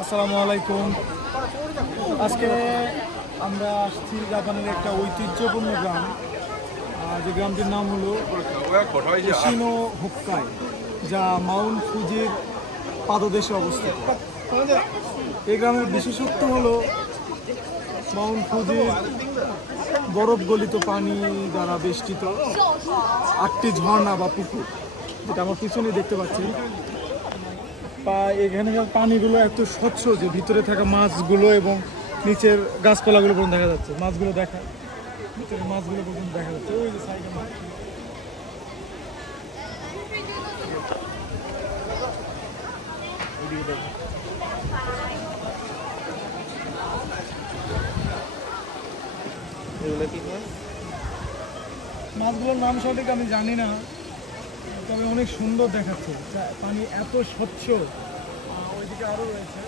আসসালামু আলাইকুম। আজকে আমরা আসছি জাপানের একটা ঐতিহ্যপূর্ণ গ্রাম, যে গ্রামটির নাম হলো ইশিনোহুক্কাই, যা মাউন্ট ফুজির পাদদেশে অবস্থিত। এই গ্রামের বিশেষত্ব হলো মাউন্ট ফুজির বরফ গলিত পানি দ্বারা বেষ্টিত 8টি ঝর্ণা বা পুকুর, যেটা আমার পিছনে দেখতে পাচ্ছি। এখানকার পানিগুলো এত স্বচ্ছ যে ভিতরে থাকা মাছগুলো এবং নিচের গাছপালাগুলো পর্যন্ত দেখা যাচ্ছে। মাছগুলো ভিতরে মাছগুলো পর্যন্ত দেখা যাচ্ছে। ওই যে সাইডে মাছ, মাছগুলোর নাম সঠিক আমি জানি না, তবে অনেক সুন্দর দেখাচ্ছে। পানি এত স্বচ্ছ। ওইদিকে আরো রয়েছে।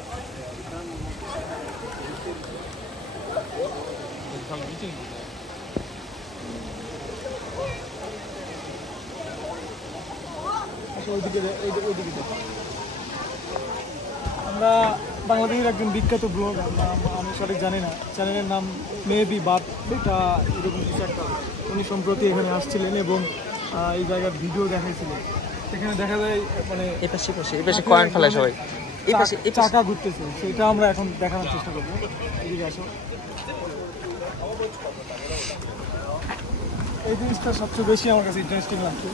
আমরা বাংলাদেশের একজন বিখ্যাত ব্লগার, আমি সঠিক জানি না, চ্যানেলের নাম মেবি বাট, এটা এরকম কিছু একটা। উনি সম্প্রতি এখানে আসছিলেন এবং এই জায়গার ভিডিও দেখাইছিলেন। সেখানে দেখা যায় মানে কয়েন ফেলে সবাই চাকা ঘুরতেছে, সেটা আমরা এখন দেখানোর চেষ্টা করবো। এদিকে আসো। এই জিনিসটা সবচেয়ে বেশি আমার কাছে ইন্টারেস্টিং লাগছে।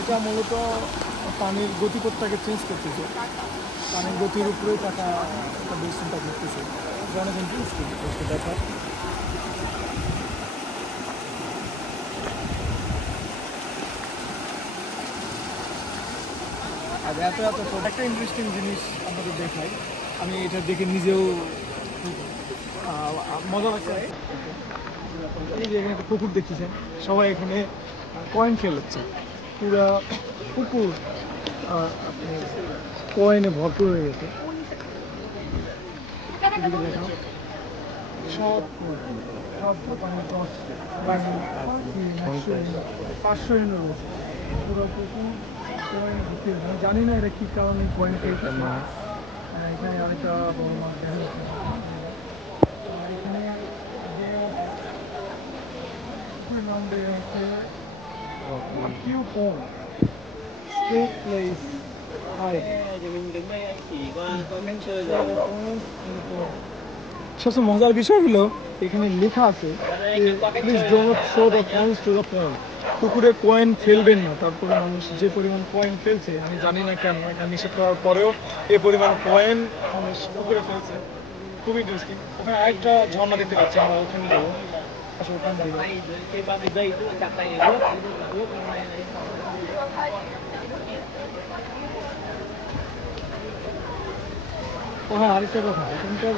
এটা মূলত পানির গতিপথটাকে চেঞ্জ করতেছে। পানির গতির উপরেই টাকা বেশিটা ঘুরতেছে। অনেক ইন্টারেস্টিং দেখা। আর এত একটা ইন্টারেস্টিং জিনিস আমাদের দেখাই, আমি এটা দেখে নিজেও মজা লাগছে। এই যে এখানে একটা পুকুর দেখতেছেন, সবাই এখানে কয়েন ফেলছে। পুরা পুকুর আপনি কয়েনে ভরপুর হয়ে গেছে। সব 500 ইউরো রয়েছে পুরো পুকুর কয়েন ভর্তি। আমি জানি না এটা কী কারণে কয়েন খেয়েছে। এখানে আরেকটা বড় মাছ দেখা যাচ্ছে। আর এখানে পুকুরের নাম দেওয়া হচ্ছে কিউ পন্ড স্ট্রেট প্লেস হাই। সবচেয়ে মজার বিষয় হলো এখানে লেখা আছে please do not throw the coins to the pond. পুকুরে কয়েন ফেলবেন না। তারপরে মানুষ যে পরিমাণ কয়েন ফেলছে, আমি জানি না কেন, এটা নিষেধ করার পরেও এই পরিমাণ কয়েন মানুষ পুকুরে ফেলছে। খুবই ইন্টারেস্টিং। ওখানে আরেকটা ঝর্ণা দেখতে পাচ্ছি, আমরা ওখানে যাবো। আসলে ওখান থেকে হ্যাঁ, আরেকটা কথা, এখানকার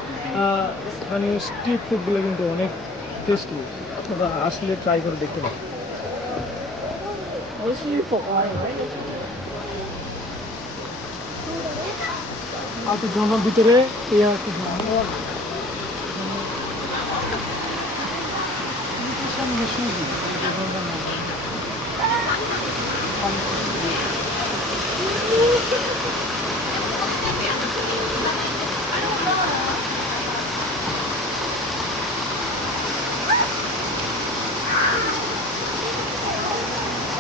স্থানীয় স্ট্রিট ফুডগুলো কিন্তু অনেক টেস্টি। আপনারা আসলে ট্রাই করে দেখতে পারেন। আর তো ঝর্ণার ভিতরে এই একটা ঝর্ণা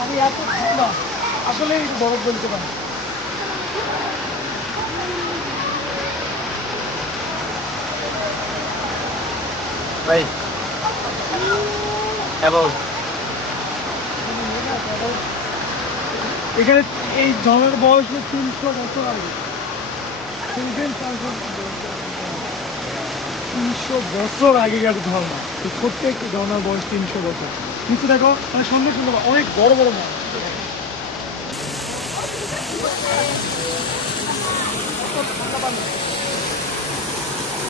আমি এত ঠান্ডা, আসলে বরফ বলতে পারি। ভাই এখানে এই ঝর্ণার বয়স 300 বছর আগে। 300 বছর আগেকার ঝর্ণা। প্রত্যেক ঝর্ণার বয়স 300 বছর। নিচে দেখো, মানে সুন্দর সুন্দর অনেক বড় বড় মাছ। ঠান্ডা পানি।